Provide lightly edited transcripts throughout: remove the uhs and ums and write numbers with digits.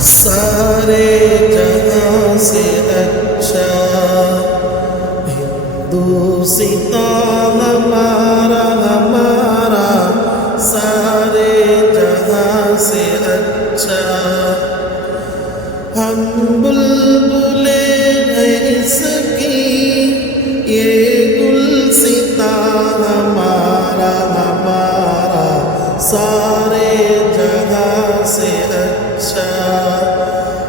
سارے جہاں سے اچھا ہندوستاں ہمارا ہمارا سارے جہاں سے اچھا ہم بلبلیں ہیں اس کی یہ گلستاں ہمارا ہمارا سارے جہاں سے اچھا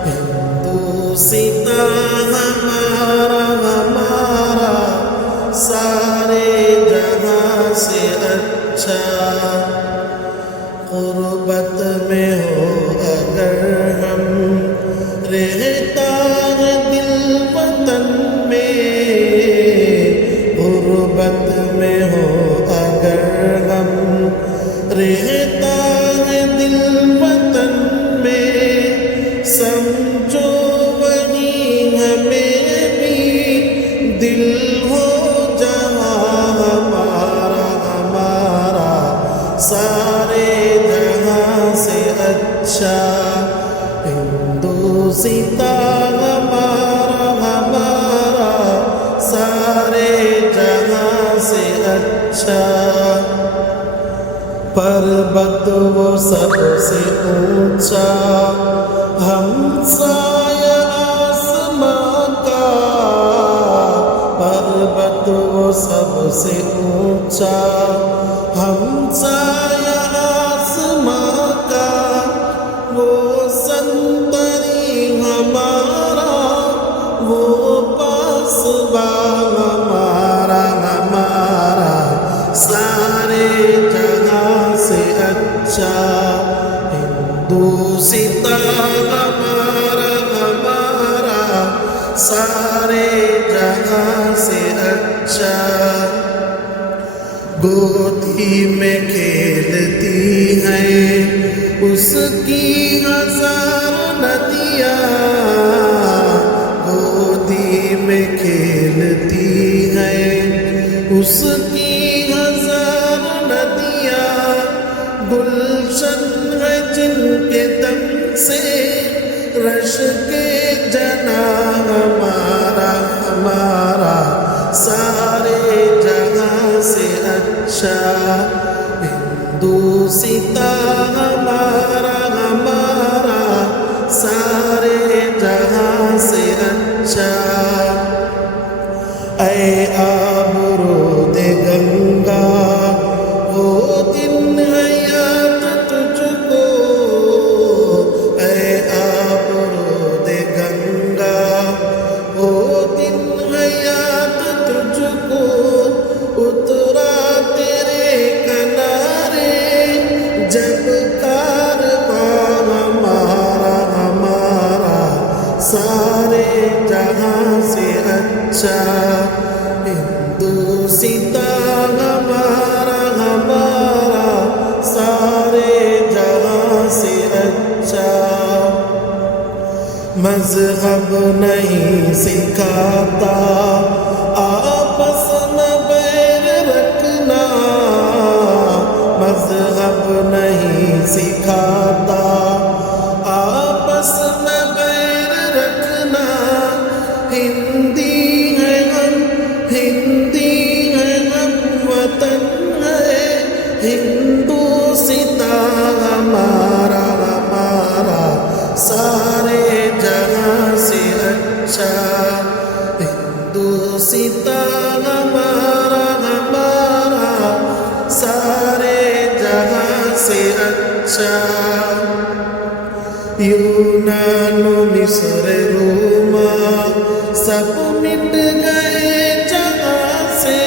ہندوستاں ہمارا ہمارا سارے جہاں سے اچھا غربت میں ہو اگر ہم رہتا ہے دل وطن میں غربت میں ہو اگر ہم رہتا ہے دل وطن میں سمجھو وہی ہمیں بھی دل ہو جہاں ہمارا ہمارا سارے جہاں سے اچھا ہندوستاں ہمارا ہمارا سارے جہاں سے اچھا پربت وہ سب سے اونچا ہمسایہ آسمان کا پربت وہ سب سے اونچا ہمسایہ آسمان کا وہ سنتری ہمارا وہ پاسبان ہمارا ہمارا سارے جہاں سے اچھا ہندوستاں ہمارا ہمارا سارے جہاں سے اچھا گودی میں کھیلتی ہیں اس کی ہزار ندیاں گودی میں کھیلتی ہیں اس کی ہزار ندیاں گلشن ہے جن کے دم سے رش کے جنا ہمارا ہمارا سارے جہاں سے اچھا ہندوستاں ہمارا ہمارا سارے جہاں سے اچھا اے آبرود گنگا وہ دن ہے یاد تجھ کو اے آبرود گنگا وہ دن ہے یاد تجھ کو اترا تیرے کنارے جب کارواں ہمارا ہمارا سارے جہاں سے اچھا ہندوستاں ہمارا ہمارا سارے جہاں سے اچھا مذہب نہیں سکھاتا آپس میں بیر رکھنا مذہب نہیں سکھاتا آپس میں بیر رکھنا ہندی ہے ہم وطن ہے ہندوستاں ہمارا ہمارا سارے جہاں سے اچھا ہندوستاں ہمارا ہمارا سارے جہاں سے اچھا یونان مصر روما سب مٹ گئے جہاں سے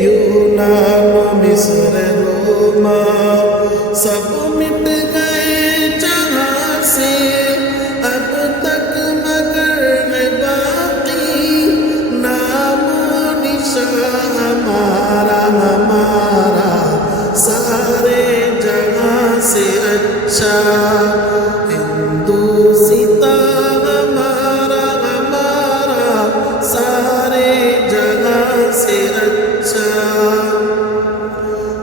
یونان مصر روما سب مٹ گئے جہاں سے اب تک مگر ہے باقی نام و نشان ہمارا ہمارا سارے جہاں سے اچھا ہندوستاں ہمارا ہمارا سارے جہاں سے اچھا